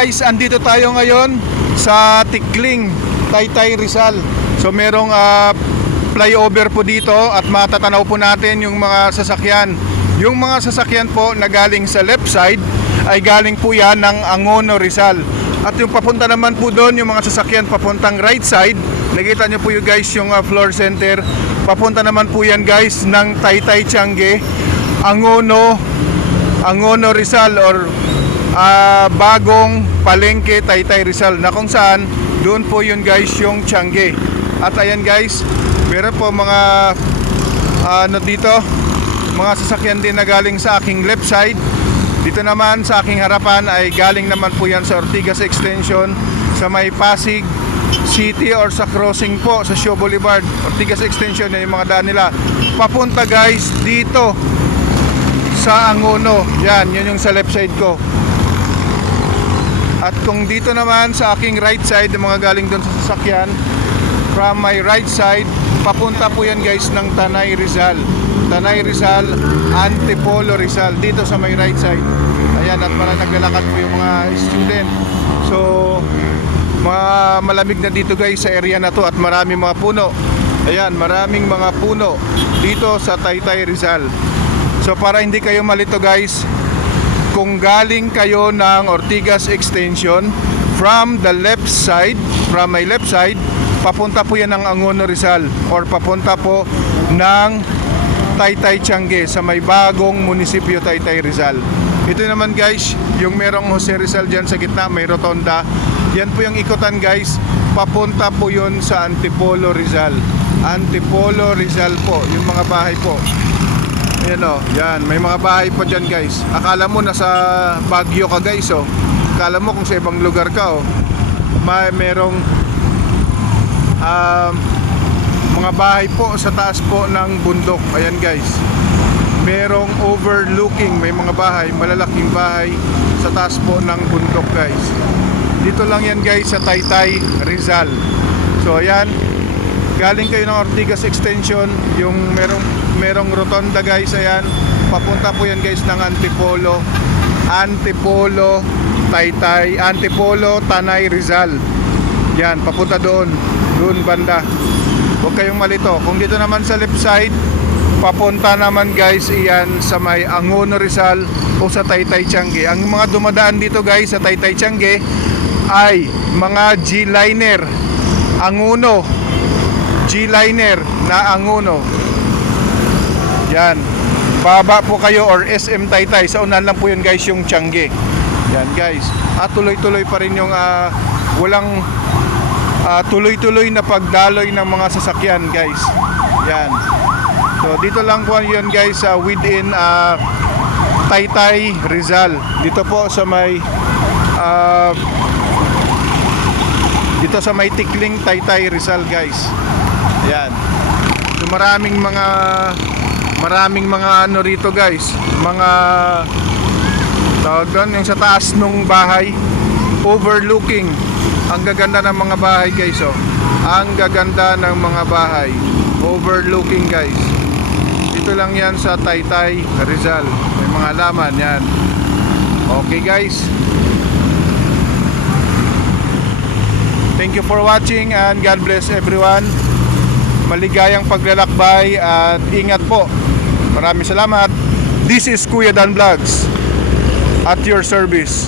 guys, andito tayo ngayon sa Tikling, Taytay, Rizal. So merong flyover po dito at matatanaw po natin yung mga sasakyan. Yung mga sasakyan po na galing sa left side ay galing po yan ng Angono, Rizal. At yung papunta naman po doon, yung mga sasakyan papuntang right side, nakita nyo po yung guys yung floor center. Papunta naman po yan guys ng Taytay, Tiange, Angono, Rizal, or bagong palengke Taytay, Rizal, na kung saan doon po yun guys yung Tiange. At ayan guys, meron po mga dito, mga sasakyan din na galing sa aking left side. Dito naman sa aking harapan ay galing naman po yan sa Ortigas Extension, sa may Pasig City or sa crossing po sa Shaw Boulevard. Ortigas Extension na yung mga daan nila papunta guys dito sa Angono. Yan, yun yung sa left side ko. At kung dito naman sa aking right side, yung mga galing doon sa sasakyan, from my right side, papunta po yan guys ng Tanay, Rizal. Tanay, Rizal, Antipolo, Rizal, dito sa my right side. Ayan, at marang naglalakad po yung mga student. So malamig na dito guys sa area na to at maraming mga puno. Ayan, maraming mga puno dito sa Taytay, Rizal. So para hindi kayo malito guys, kung galing kayo ng Ortigas Extension from the left side, from my left side, papunta po yan ng Angono, Rizal, or papunta po ng Taytay, Tiange, sa may bagong munisipyo Taytay, Rizal. Ito naman guys, yung merong Jose Rizal dyan sa gitna, may rotonda. Yan po yung ikutan guys, papunta po yun sa Antipolo, Rizal. Antipolo, Rizal po, yung mga bahay po. Ayan o, yan, may mga bahay po dyan guys. Akala mo nasa Baguio ka guys o. Akala mo kung sa ibang lugar ka o. Merong mga bahay po sa taas po ng bundok. Ayan guys, merong overlooking, may mga bahay, malalaking bahay sa taas po ng bundok guys. Dito lang yan guys sa Taytay, Rizal. So ayan, galing kayo ng Ortigas Extension, yung merong rotonda guys. Ayan, papunta po yan guys ng Antipolo, Taytay, Antipolo, Tanay, Rizal. Yan, papunta doon banda. Huwag kayong malito. Kung dito naman sa left side, papunta naman guys iyan sa may Angono, Rizal, o sa Taytay, Tiange. Ang mga dumadaan dito guys sa Taytay, Tiange ay mga G-liner Angono, G-liner na Angono. Yan, baba po kayo or SM Taytay, sa unahan lang po yun guys yung Tiange. Yan guys, at tuloy-tuloy pa rin yung walang tuloy-tuloy na pagdaloy ng mga sasakyan guys. Yan, so dito lang po yun guys within Taytay, Rizal. Dito po sa may dito sa may Tikling, Taytay, Rizal guys. Yan, so maraming mga ano rito guys, mga tawag doon, yung sa taas nung bahay, overlooking. Ang gaganda ng mga bahay guys oh. Ang gaganda ng mga bahay, overlooking guys. Dito lang yan sa Taytay, Rizal. May mga halaman yan. Okay guys, thank you for watching and God bless everyone. Maligayang paglalakbay at ingat po. Maraming salamat. This is Kuya Dan Vlogs at your service.